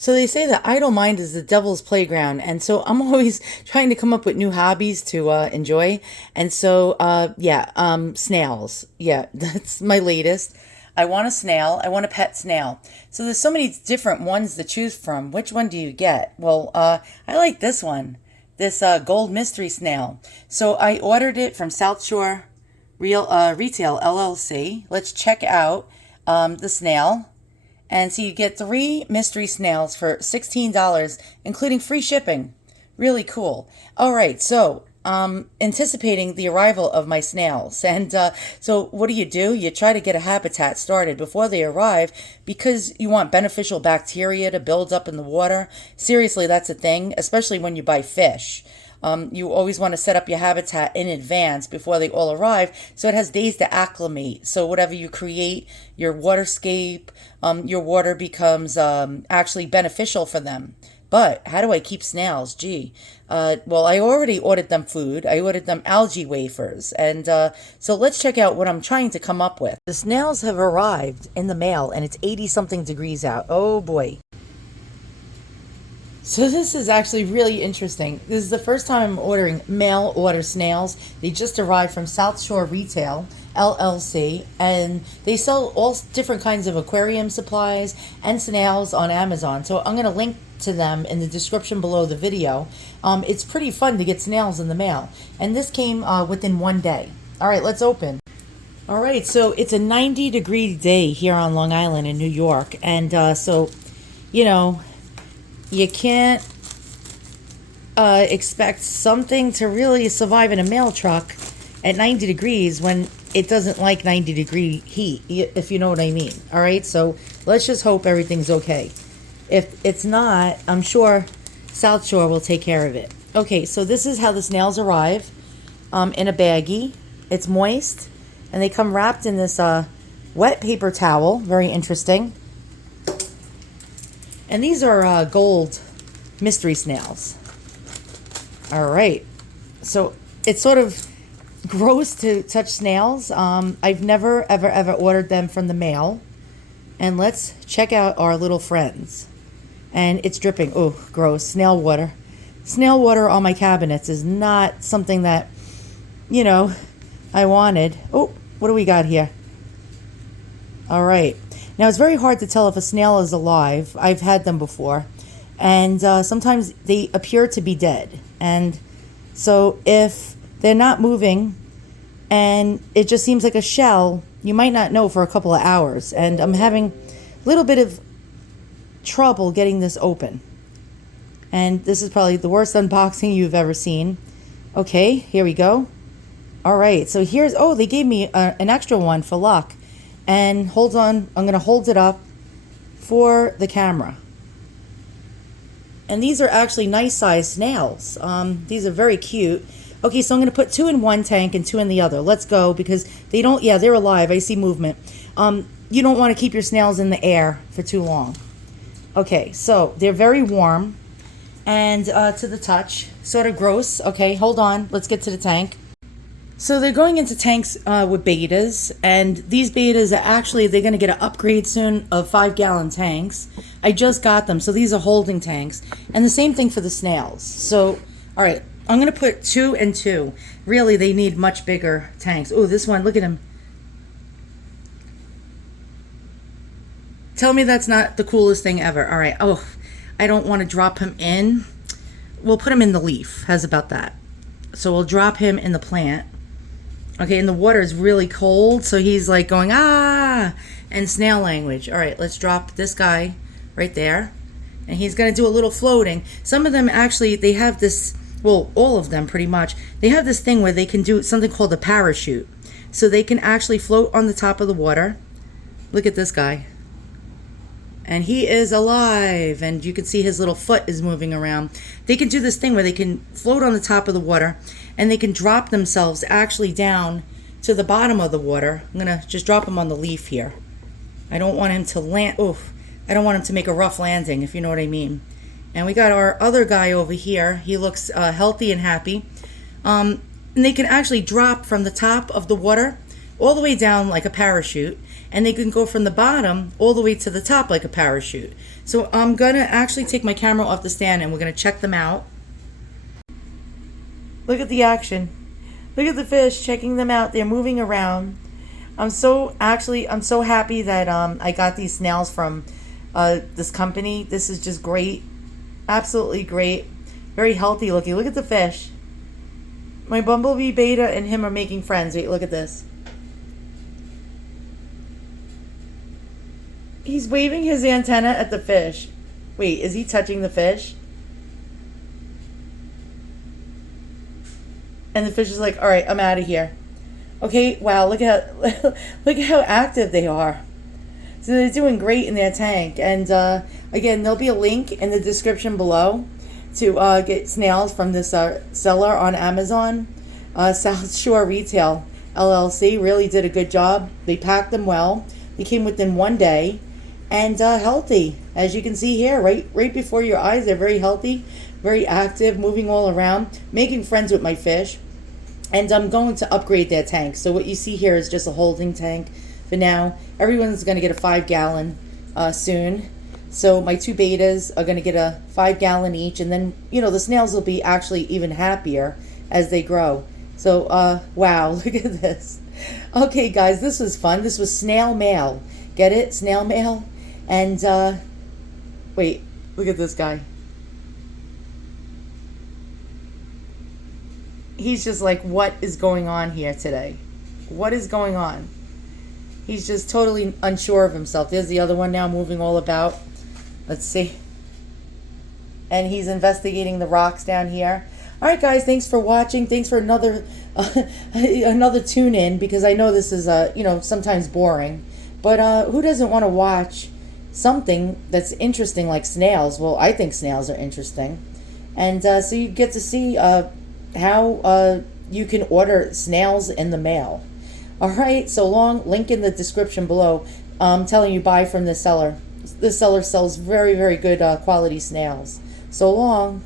So they say the idle mind is the devil's playground, and so I'm always trying to come up with new hobbies to enjoy. And so, yeah, snails. Yeah, that's my latest. I want a snail. I want a pet snail. So there's so many different ones to choose from. Which one do you get? Well, I like this one, this gold mystery snail. So I ordered it from South Shore Retail LLC. Let's check out the snail. And so you get three mystery snails for $16, including free shipping. Really cool. All right, so anticipating the arrival of my snails. And so what do? You try to get a habitat started before they arrive because you want beneficial bacteria to build up in the water. Seriously, that's a thing, especially when you buy fish. You always want to set up your habitat in advance before they all arrive so it has days to acclimate. So whatever you create, your waterscape, your water becomes actually beneficial for them. But how do I keep snails? Gee. Well, I already ordered them food. I ordered them algae wafers. And so let's check out what I'm trying to come up with. The snails have arrived in the mail and it's 80 something degrees out. Oh boy. So this is actually really interesting. This is the first time I'm ordering mail order snails. They just arrived from South Shore Retail LLC, and they sell all different kinds of aquarium supplies and snails on Amazon. So I'm going to link to them in the description below the video. It's pretty fun to get snails in the mail, and this came within one day. All right, let's open. All right, so it's a 90-degree day here on Long Island in New York, and so, you know, you can't expect something to really survive in a mail truck at 90 degrees when it doesn't like 90-degree heat, if you know what I mean. All right, so let's just hope everything's okay. If it's not, I'm sure South Shore will take care of it. Okay, so this is how the snails arrive in a baggie. It's moist, and they come wrapped in this wet paper towel. Very interesting. And these are gold mystery snails. All right. So it's sort of gross to touch snails. I've never, ever ordered them from the mail. And let's check out our little friends. And it's dripping. Oh, gross. Snail water. Snail water on my cabinets is not something that, you know, I wanted. Oh, what do we got here? All right. Now, it's very hard to tell if a snail is alive. I've had them before. And sometimes they appear to be dead. And so if they're not moving and it just seems like a shell, you might not know for a couple of hours. And I'm having a little bit of trouble getting this open. And this is probably the worst unboxing you've ever seen. Okay, here we go. All right, so here's, oh, they gave me an extra one for luck. And hold on, I'm going to hold it up for the camera. And these are actually nice sized snails. These are very cute. Okay, so I'm going to put two in one tank and two in the other. Let's go, because they don't, yeah, they're alive. I see movement. You don't want to keep your snails in the air for too long. Okay, so they're very warm and to the touch, sort of gross. Okay, hold on. Let's get to the tank. So they're going into tanks with betas, and these betas are actually, they're going to get an upgrade soon of 5-gallon tanks. I just got them, so these are holding tanks. And the same thing for the snails. So, all right, I'm going to put 2 and 2. Really, they need much bigger tanks. Oh, this one, look at him. Tell me that's not the coolest thing ever. All right, oh, I don't want to drop him in. We'll put him in the leaf. How's about that? So we'll drop him in the plant. Okay, and the water is really cold, so he's like going, ah, and snail language. All right, let's drop this guy right there. And he's going to do a little floating. Some of them actually, they have this, well, all of them pretty much, they have this thing where they can do something called a parachute. So they can actually float on the top of the water. Look at this guy. And he is alive, and you can see his little foot is moving around. They can do this thing where they can float on the top of the water, and they can drop themselves actually down to the bottom of the water. I'm going to just drop him on the leaf here. I don't want him to land, I don't want him to make a rough landing, if you know what I mean. And we got our other guy over here. He looks healthy and happy. And they can actually drop from the top of the water all the way down like a parachute. and they can go from the bottom all the way to the top like a parachute. So I'm gonna actually take my camera off the stand and we're gonna check them out. Look at the action. Look at the fish, checking them out. They're moving around. I'm so happy that I got these snails from this company. This is just great. Absolutely great. Very healthy looking. Look at the fish. My bumblebee beta and him are making friends. Wait, look at this. He's waving his antenna at the fish. Wait, is he touching the fish? And the fish is like, all right, I'm out of here. Okay, wow, look at look at how active they are. So they're doing great in their tank. And again, there'll be a link in the description below to get snails from this seller on Amazon. South Shore Retail LLC really did a good job. They packed them well. They came within 1 day and healthy. As you can see here, right before your eyes, they're very healthy, very active, moving all around, making friends with my fish. And I'm going to upgrade their tank. So what you see here is just a holding tank for now. Everyone's going to get a 5-gallon soon. So my 2 betas are going to get a 5-gallon each. And then, you know, the snails will be actually even happier as they grow. So, wow, look at this. Okay, guys, this was fun. This was snail mail. Get it? Snail mail. And, wait, look at this guy. He's just like, what is going on here today? What is going on? He's just totally unsure of himself. There's the other one now moving all about. Let's see. And he's investigating the rocks down here. All right, guys, thanks for watching. Thanks for another another tune in, because I know this is you know, sometimes boring. But who doesn't want to watch something that's interesting like snails? Well, I think snails are interesting. And so you get to see how you can order snails in the mail. All right, so long. Link in the description below. I'm telling you, buy from this seller. This seller sells very, very good quality snails. So long.